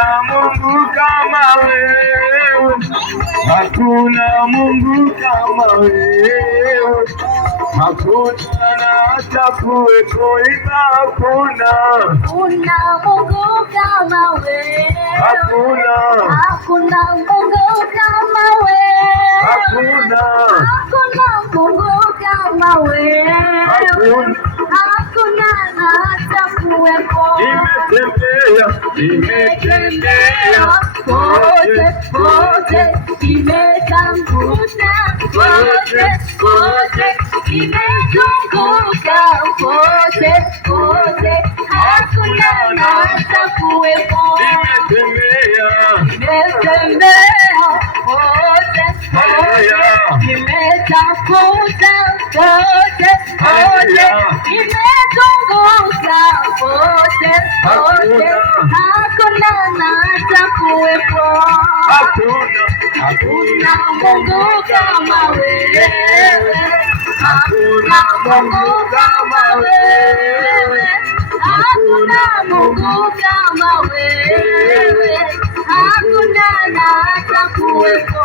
Mungu kama wewe, hakuna Mungu kama wewe, hakuna na hata kuweko ila hakuna. Hakuna Mungu kama wewe, Hakuna Mungu kama wewe, hakuna Mungu kama wewe, hakuna na hata kuweko. Nimetembea kote, nimezunguka kote, nimezunguka kote, hakuna na hata kuweko. nimetembea Nimetembea kote, nimetafuta kote, nimezunguka kote, hakuna na hata kuwepo. hakuna Mungu kama wewe, hakuna Mungu kama wewe, hakuna Mungu kama wewe, hakuna na hata kuwepo.